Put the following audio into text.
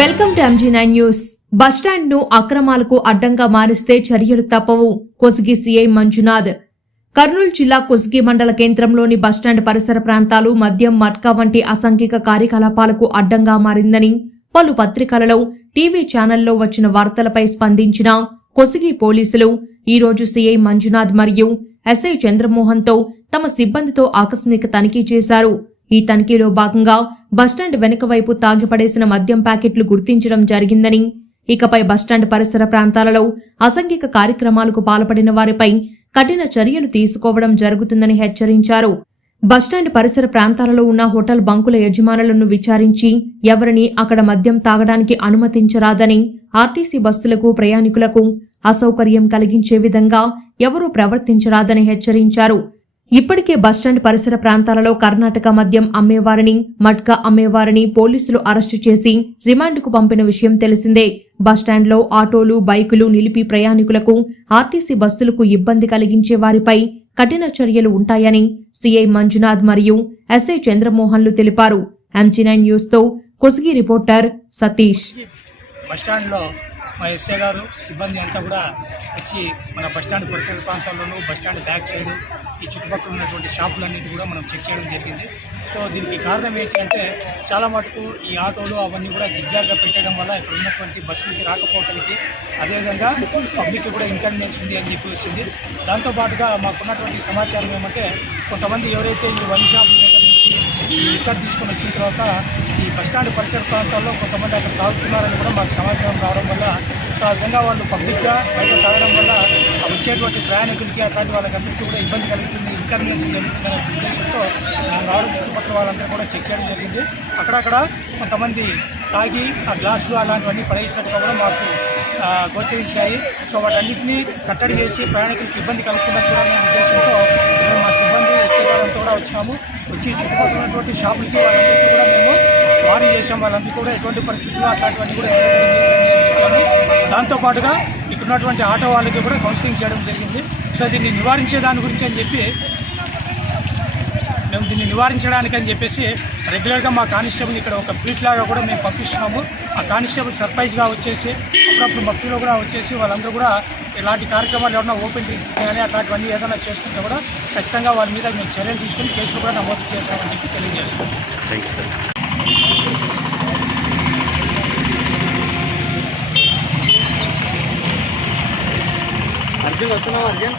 Welcome to MG9 news. Bus stand ను అక్రమాలకు అడ్డంగా మారిస్తే చర్యలు తప్పవు. కొస్గి సీఐ మంజునాథ్. కర్నూలు జిల్లా కొస్గి మండల కేంద్రంలోని బస్టాండ్ పరిసర ప్రాంతాలు మద్యం, మట్కా వంటి అసాంఘిక కార్యకలాపాలకు అడ్డంగా మారిందని పలు పత్రికలలో, టీవీ ఛానల్లో వచ్చిన వార్తలపై స్పందించిన కొస్గి పోలీసులు ఈ రోజు సీఐ మంజునాథ్ మరియు ఎస్ఐ చంద్రమోహన్తో తమ సిబ్బందితో ఆకస్మిక తనిఖీ చేశారు. ఈ తనిఖీలో భాగంగా బస్టాండ్ వెనుక వైపు తాగిపడేసిన మద్యం ప్యాకెట్లు గుర్తించడం జరిగిందని, ఇకపై బస్టాండ్ పరిసర ప్రాంతాలలో అసాంఘిక కార్యక్రమాలకు పాల్పడిన వారిపై కఠిన చర్యలు తీసుకోవడం జరుగుతుందని హెచ్చరించారు. బస్టాండ్ పరిసర ప్రాంతాలలో ఉన్న హోటల్ బంకుల యజమానులను విచారించి ఎవరిని అక్కడ మద్యం తాగడానికి అనుమతించరాదని, ఆర్టీసీ బస్సులకు ప్రయాణికులకు అసౌకర్యం కలిగించే విధంగా ఎవరూ ప్రవర్తించరాదని హెచ్చరించారు. ఇప్పటికే బస్టాండ్ పరిసర ప్రాంతాలలో కర్ణాటక మద్యం అమ్మేవారిని, మట్కా అమ్మేవారిని పోలీసులు అరెస్టు చేసి రిమాండ్కు పంపిన విషయం తెలిసిందే. బస్టాండ్లో ఆటోలు, బైకులు నిలిపి ప్రయాణికులకు, ఆర్టీసీ బస్సులకు ఇబ్బంది కలిగించే వారిపై కఠిన చర్యలు ఉంటాయని సీఐ మంజునాథ్ మరియు ఎస్ఐ చంద్రమోహన్లు తెలిపారు. MG9 న్యూస్ తో కొస్గి రిపోర్టర్ సతీష్. బస్టాండ్లో మా ఎస్ఐ గారు సిబ్బంది అంతా కూడా వచ్చి మన బస్టాండ్ పరిసర ప్రాంతాల్లోనూ, బస్టాండ్ బ్యాక్ సైడ్ ఈ చుట్టుపక్కల ఉన్నటువంటి షాపులన్నిటి కూడా మనం చెక్ చేయడం జరిగింది. సో దీనికి కారణం ఏంటంటే చాలా మటుకు ఈ ఆటోలు అవన్నీ కూడా జిగ్జాగ్గా పెట్టడం వల్ల ఇక్కడ ఉన్నటువంటి బస్సులకి రాకపోవడానికి, అదేవిధంగా పబ్లిక్కి కూడా ఇన్కన్వీనియన్స్ ఉంది అని చెప్పి వచ్చింది. దాంతోపాటుగా మాకున్నటువంటి సమాచారం ఏమంటే కొంతమంది ఎవరైతే ఈ వన్ షాప్ దగ్గర నుంచి ఈ లిక్కర్ తీసుకొని వచ్చిన తర్వాత ఈ బస్టాండ్ పరిసర ప్రాంతాల్లో కొంతమంది అక్కడ తాగుతున్నారని కూడా మాకు సమాచారం రావడం వల్ల, సో ఆ విధంగా వాళ్ళు పబ్లిక్గా బయట తాగడం వల్ల వచ్చేటువంటి ప్రయాణికులకి అట్లాంటి వాళ్ళకందరికీ కూడా ఇబ్బంది కలుగుతుంది, ఇన్కన్వీనియన్స్ జరుగుతుందనే ఉద్దేశంతో మేము రావడం, చుట్టుపక్కల వాళ్ళందరూ కూడా చెక్ చేయడం జరిగింది. అక్కడక్కడ కొంతమంది తాగి ఆ గ్లాసులు అలాంటివన్నీ పడేసినట్టుగా కూడా మాకు గోచరించాయి. సో వాటన్నింటినీ కట్టడి చేసి ప్రయాణికులకు ఇబ్బంది కలగకుండా చూడాలనే ఉద్దేశంతో మేము మా సిబ్బంది ఎస్ఐ గారంతా కూడా వచ్చినాము. వచ్చి చుట్టుపక్కల ఉన్నటువంటి షాపులకి వాళ్ళందరికీ కూడా మేము వార్నింగ్ చేసాం. వాళ్ళందరికీ కూడా ఎటువంటి పరిస్థితుల్లో అట్లాంటివన్నీ కూడా దాంతోపాటుగా ఇక్కడ ఉన్నటువంటి ఆటో వాళ్ళకి కూడా కౌన్సిలింగ్ చేయడం జరిగింది. సో దీన్ని నివారించే దాని గురించి అని చెప్పి మేము దీన్ని నివారించడానికని చెప్పేసి రెగ్యులర్గా మా కానిస్టేబుల్ ఇక్కడ ఒక బీట్ లాగా కూడా మేము పంపిస్తున్నాము. ఆ కానిస్టేబుల్ సర్ప్రైజ్గా వచ్చేసి అప్పుడప్పుడు భక్తులు కూడా వచ్చేసి వాళ్ళందరూ కూడా ఇలాంటి కార్యక్రమాలు ఎవరైనా ఓపెన్ డ్రింక్ కానీ అట్లాంటివన్నీ ఏదైనా చేస్తుంటే కూడా ఖచ్చితంగా వాళ్ళ మీద మేము చర్యలు తీసుకుని కేసులు కూడా నమోదు చేస్తామని చెప్పి తెలియజేస్తున్నాం. Thank you sir. అర్జున్ వస్తున్నాం. అర్జున్